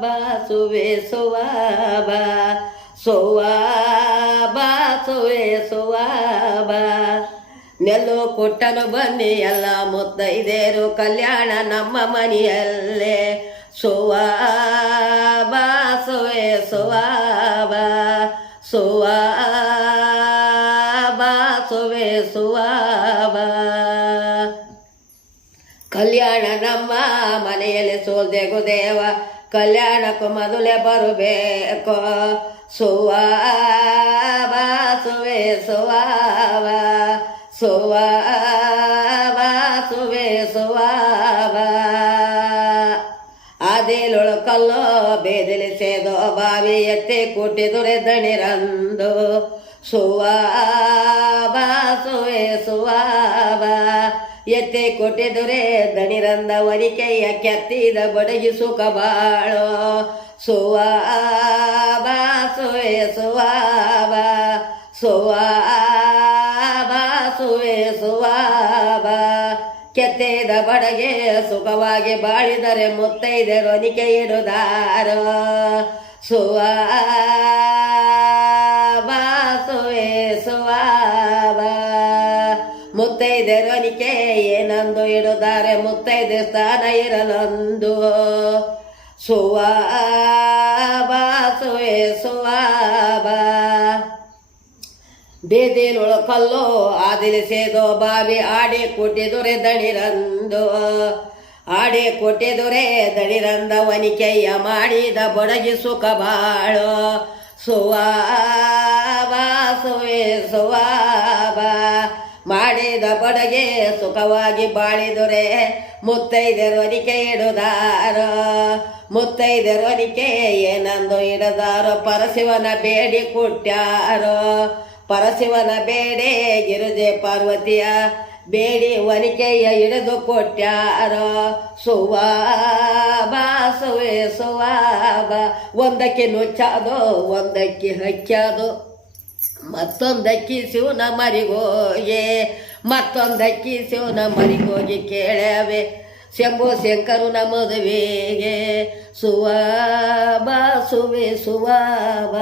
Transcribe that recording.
ಬಾ ಸುವೆ ಸುವಾಬ ಸುವಾಬ ಸುವೆ ಸುವಾಬ. ನೆಲ್ಲು ಕೊಟ್ಟನು ಬನ್ನಿ, ಎಲ್ಲ ಮುತ್ತೈದೇರು ಕಲ್ಯಾಣ ನಮ್ಮ ಮನೆಯಲ್ಲೇ. ಸುವಾಬ, ಸುವೆ ಸುವಾಬ ಸುವಾಬ, ಸುವೆ ಸುವಾಬ. ಕಲ್ಯಾಣ ನಮ್ಮ ಮನೆಯಲ್ಲಿ ಸೋಲ್ದೆಗು ದೇವ ಕಲ್ಯಾಣಕ್ಕೂ ಮೊದಲೇ ಬರಬೇಕು. ಸುವಾವ, ಸುವೆ, ಸುವಾವ. ಸುವಾವ, ಸುವೆ, ಸುವಾವ. ಆದಿಲೊಳು ಕಲ್ಲೋ ಬೇದಿಲಿ ಸೇದೋ ಬಾವಿ ಎತ್ತಿ ಕೊಟ್ಟಿದುರೆ ದಣಿರಂದು ಸುವಾಬ ಸುವೆ ಸುವಾಬ ಎತ್ತಿ ಕೊಟ್ಟಿದುರೆ ದಣಿರಂದ ವರಿಕೆಯ ಕೆತ್ತಿದ ಬಡಗಿ ಸುಖ ಬಾಳೋ. ಸುವಾಬ ಸುವೆ ಸುವಾಬ ಸುವಾಬ ಸುವೆ ಸುವಾಬ ಕೆತ್ತಿದ ಬಡಗೆ ಸುಖವಾಗಿ ಬಾಳಿದರೆ ಮುತ್ತೈದೆ ರೊನಿಕೆ ಇಡುದಾರೋ ಸುವಾಬ ಮುತ್ತೈದರು ಅನಿಕೆ ಏನಂದು ಇಡುತ್ತಾರೆ? ಮುತ್ತೈದೆ ಸ್ಥಾನ ಇರಲೊಂದು. ಸುವಾಬ ಸುವೆ ಸುವಾಬ ಬೀದಿಲುಳು ಕಲ್ಲು ಆದಿಲಿ ಸೇದು ಬಾವಿ ಆಡಿ ಕೊಟ್ಟಿದುರೆ ದಣಿರಂದು. ಆಡಿ ಕೊಟ್ಟಿದುರೆ ದಣಿರಂದ ವನಿಕೆಯ ಮಾಡಿದ ಬೊಡಗಿ ಸುಖ ಬಾಳು. ಸುವಾ ಸುವೇ ಸುವಾಬ ಮಾಡಿದ ಬಡಗೆ ಸುಖವಾಗಿ ಬಾಳಿದುರೆ. ಮುತ್ತೈದರು ಅನಿಕೆ ಇಡುದಾರ. ಮುತ್ತೈದರು ಅನಿಕೆ ಏನಂದು ಇಡದಾರೋ. ಪರಶಿವನ ಬೇಡಿ ಕುಟ್ಯಾರೋ ಪರಶಿವನ ಬೇಡೆ ಗಿರುಜೆ ಪಾರ್ವತಿಯ. ಬೇಡಿ ಒನಿಕೆಯ ಹಿಡಿದು ಕೊಟ್ಟಾರೋ ಸುವಾಬಾ ಸುವಾಬ. ಒಂದಕ್ಕೆ ನುಚ್ಚಾದೋ, ಒಂದಕ್ಕೆ ಹಚ್ಚಾದೋ. ಮತ್ತೊಂದಕ್ಕಿ ಶಿವನ ಮರಿಗೋಗೆ ಮತ್ತೊಂದಕ್ಕಿ ಶಿವನ ಮರಿಗೋಗಿ ಕೇಳವೆ. ಶಂಭು ಶಂಕರು ಮದುವೆಗೆ ಸುವಾಬ ಸುವೆ ಸುವಾಬ.